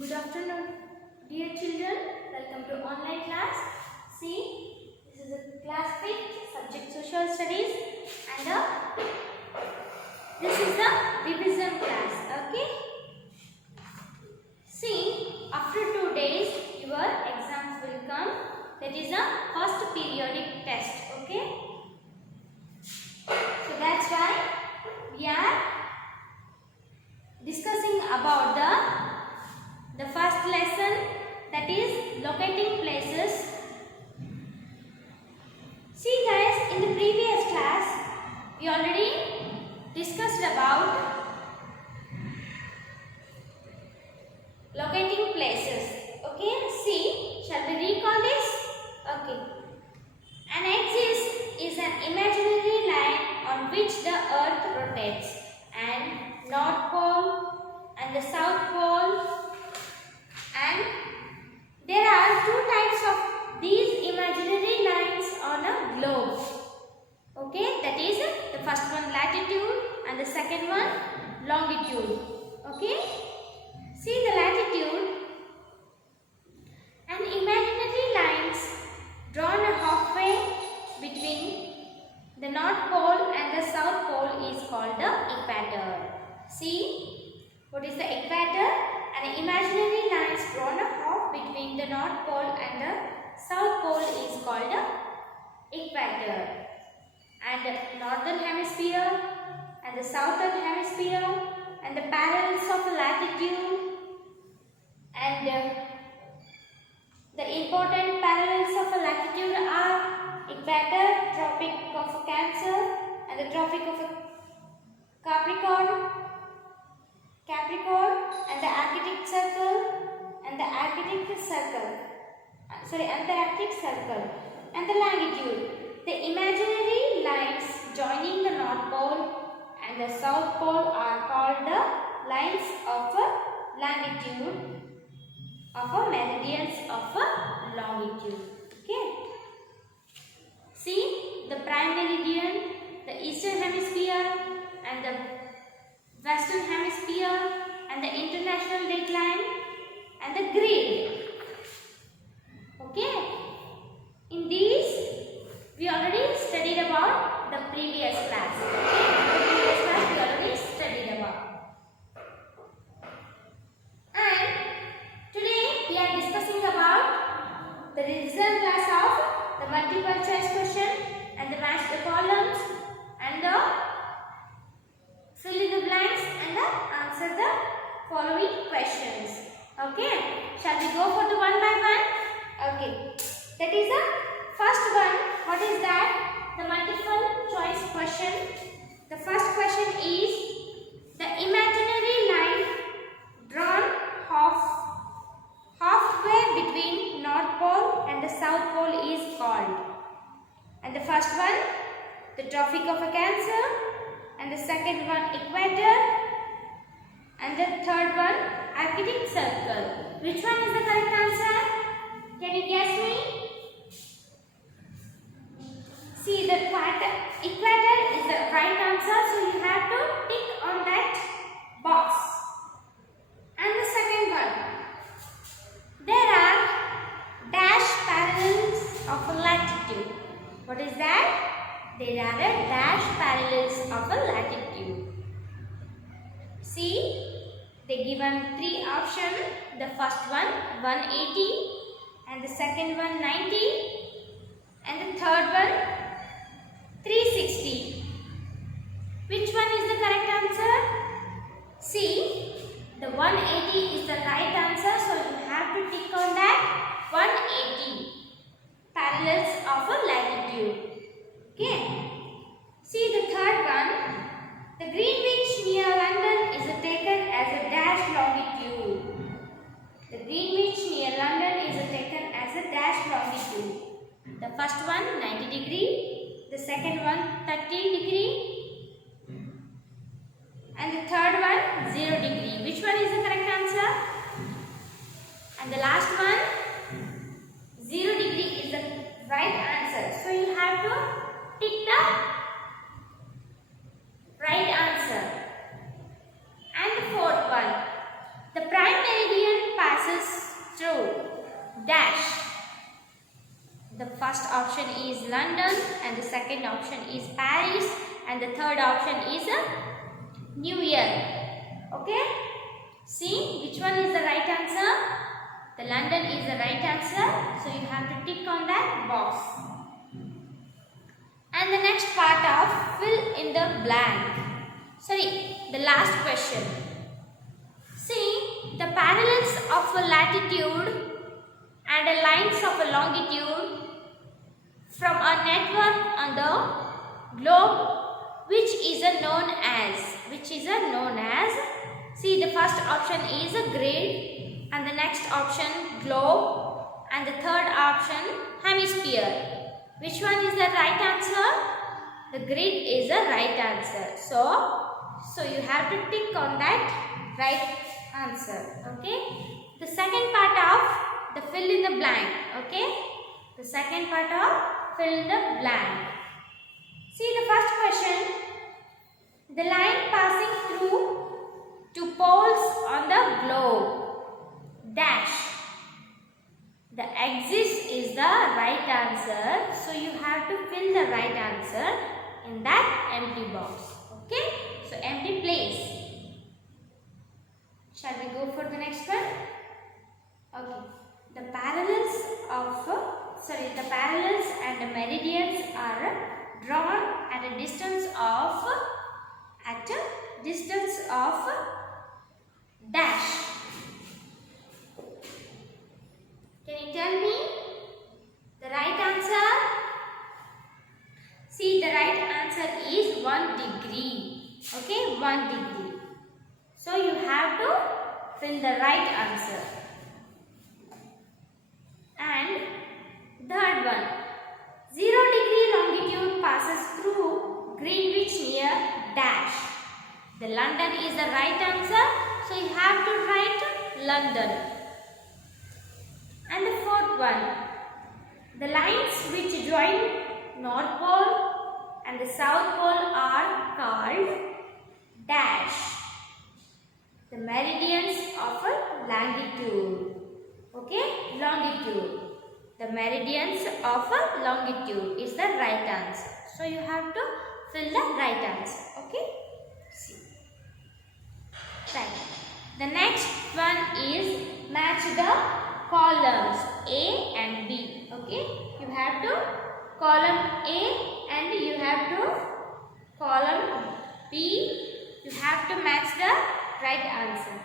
Good afternoon, dear children. Welcome to online class. See, this is a class 5th subject Social Studies, and this is the revision class. Okay. See, after 2 days, your exams will come. That is a first periodic test. Okay. So that's why we are discussing about the first lesson, that is locating places. See guys, in the previous class we already discussed about locating places. Okay, see, shall we recall this? Okay. An axis is an imaginary line on which the earth rotates, and North Pole and the South Pole, and there are two types of these imaginary lines on a globe. Okay, that is the first one latitude and the second one longitude. Okay, see the latitude, an imaginary lines drawn halfway between the North Pole and the South Pole is called the equator. See, what is the equator? An imaginary lines drawn half between the North Pole and the South Pole is called the equator. And the northern hemisphere and the southern hemisphere and the parallels of latitude and the important parallels of latitude are equator, Tropic of Cancer, and the Tropic of Capricorn, and the Arctic Circle, and the Antarctic Circle, and the longitude. The imaginary lines joining the North Pole and the South Pole are called the lines of longitude, of meridians of longitude. Okay. See, the prime meridian, the eastern hemisphere, and the western hemisphere, and the international dateline, and the grid. Okay. In these, we already studied about the previous class. Okay. The previous class we already studied about. And today we are discussing about the revision class of the multiple choice question and the match the columns and the fill in the blanks and the answer the following questions. Okay, shall we go for the one by one? Okay, that is the first one. What is that? The multiple choice question. The first question is the imaginary line drawn halfway between North Pole and the South Pole is called. And the first one, the Tropic of Cancer, and the second one equator, and the third one Arctic Circle. Which one is the correct answer? Can you guess me? See, the equator is the right answer, so you have to tick on that box. And the second one, there are dash parallels of latitude. What is that? There are a dash parallels of a latitude. See, they given three options. The first one 180, and the second one 90, and the third one 360. Which one is the correct answer? See, the 180 is the right answer, so you have to tick on that 180 parallels of a latitude. Okay. See the third one. The Greenwich near London is taken as a dash longitude. The Greenwich near London is taken as a dash longitude. The first one 90 degree, the second one 30 degree, and the third one 0 degree. Which one is the correct answer? And the last one 0 degree is the right answer. So you have to tick the right answer. And the fourth one, the prime meridian passes dash. The first option is London, and the second option is Paris, and the third option is New Year. Okay? See which one is the right answer? The London is the right answer. So you have to tick on that box. And the next part of fill in the blank. Sorry, the last question. See the parallels of a latitude and the lines of a longitude from a network on the globe, which is known as, see the first option is a grid, and the next option globe, and the third option hemisphere. Which one is the right answer? The grid is the right answer. So you have to tick on that right answer. Okay. The second part of the fill in the blank. Okay. The second part of fill in the blank. See the first question. The line passing through two poles on the globe. Dash. The axis is the right answer. So you have to fill the right answer in that empty box. Okay. So empty place. Shall we go for the next one? Okay. The parallels and the meridians are drawn at a distance of dash. Can you tell me the right answer? See, the right answer is 1 degree. Okay, 1 degree. So you have to fill the right answer. And third one, 0 degree longitude passes through Greenwich near dash. The London is the right answer. So you have to write London. And the fourth one, the lines which join North Pole and the South Pole are called dash. The meridians of a longitude. Okay, longitude. The meridians of a longitude is the right answer. So you have to fill the right answer. Okay, see. Right. The next one is match the columns A and B. Okay, you have to column A and you have to column B. You have to match the right answer.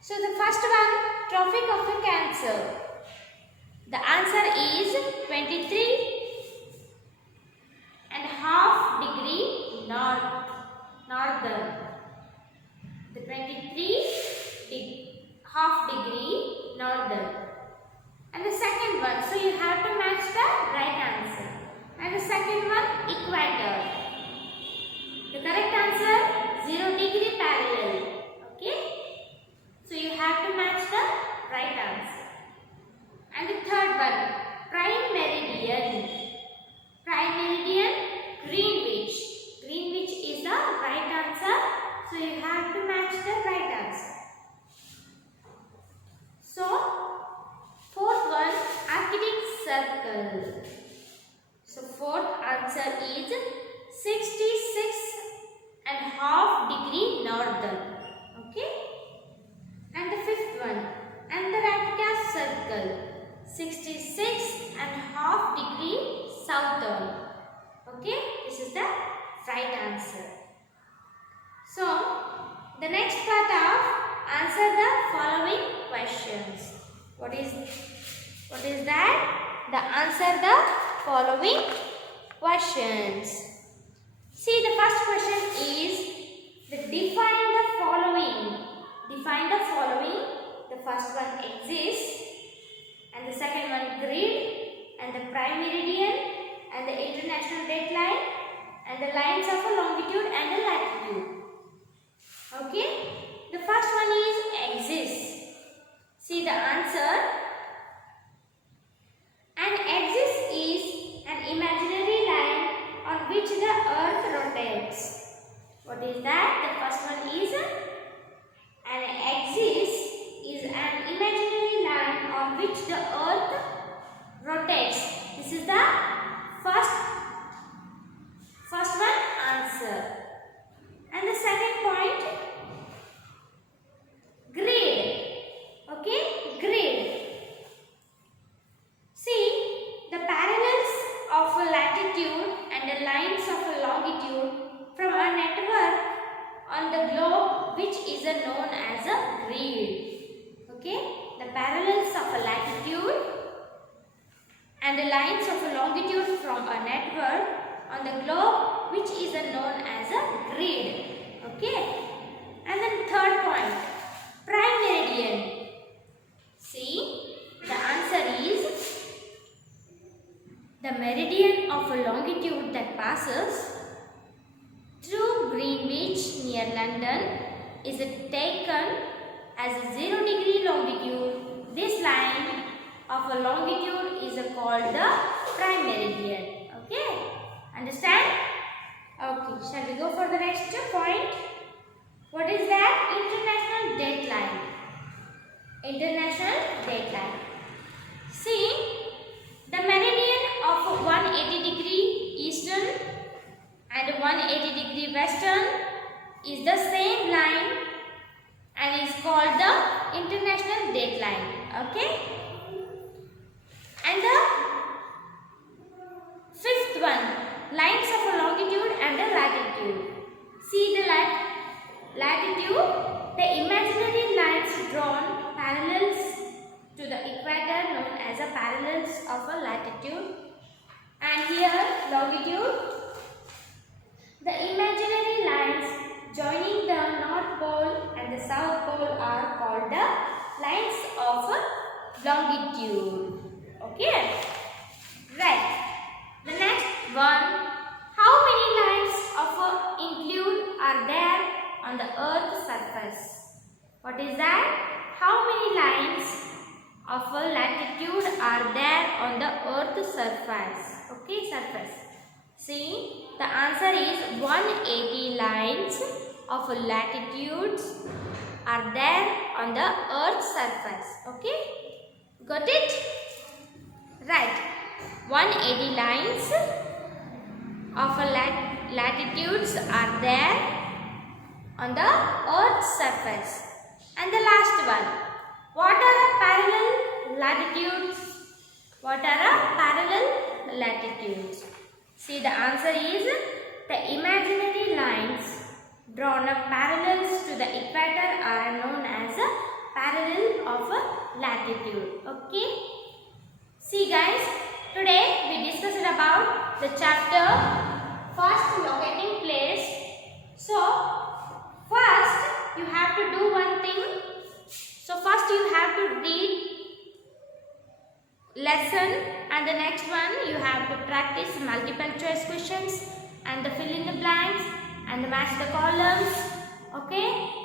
So the first one, Tropic of Cancer. The answer is 23.5 degree northern. The 23.5 degree northern. And the second one, so you have to match the right answer. And the second one, equator. The correct answer, 0 degree parallel. Okay. So you have to match the right answer. And the third one, prime meridian. Prime meridian, Greenwich. Greenwich is the right answer. So you have to match the right answer. So, fourth one, Arctic Circle. So, fourth answer is 66.5 degree northern. Okay. And the fifth one, Antarctica Circle. 66.5 degree southern. Okay. This is the right answer. So, the next part of answer the following questions. What is that? The answer the following questions. See, the first question is define the following. Define the following. The first one exists, and the second one grid, and the prime meridian, and the international dateline, and the lines of a longitude and a latitude. Okay, the first one is exists. See the answer. An axis is an imaginary line on which the earth rotates. What is that? The first one is known as a grid. Okay, the parallels of a latitude and the lines of a longitude from a network on the globe, which is known as a grid. Okay, and then third point, prime meridian. See, the answer is the meridian of a longitude that passes through Greenwich near London is taken as a 0-degree longitude. This line of a longitude is called the prime meridian. Okay, understand? Okay, shall we go for the next point? What is that? International dateline. International dateline. See, the meridian of 180-degree eastern and 180-degree western is the same line and is called the international dateline. Okay? And the fifth one, lines of a longitude and a latitude. See the latitude, the imaginary lines drawn parallels to the equator known as a parallels of a latitude. And here longitude, the imaginary lines joining the North Pole and the South Pole are called the lines of longitude. Okay, right. The next one, how many lines of include are there on the Earth's surface? What is that? How many lines of latitude are there on the Earth's surface? Okay, surface. See, the answer is 180 lines of latitudes are there on the Earth's surface. Okay, got it? Right. 180 lines of latitudes are there on the Earth's surface. And the last one, what are parallel latitudes? What are parallel latitudes? See, the answer is the imaginary lines drawn up parallels to the equator are known as a parallel of a latitude. Okay. See guys, today we discussed about the chapter first locating place. So first you have to do one thing. So first you have to read lesson, and the next one you have to practice multiple choice questions and the fill in the blanks and match the columns. Okay.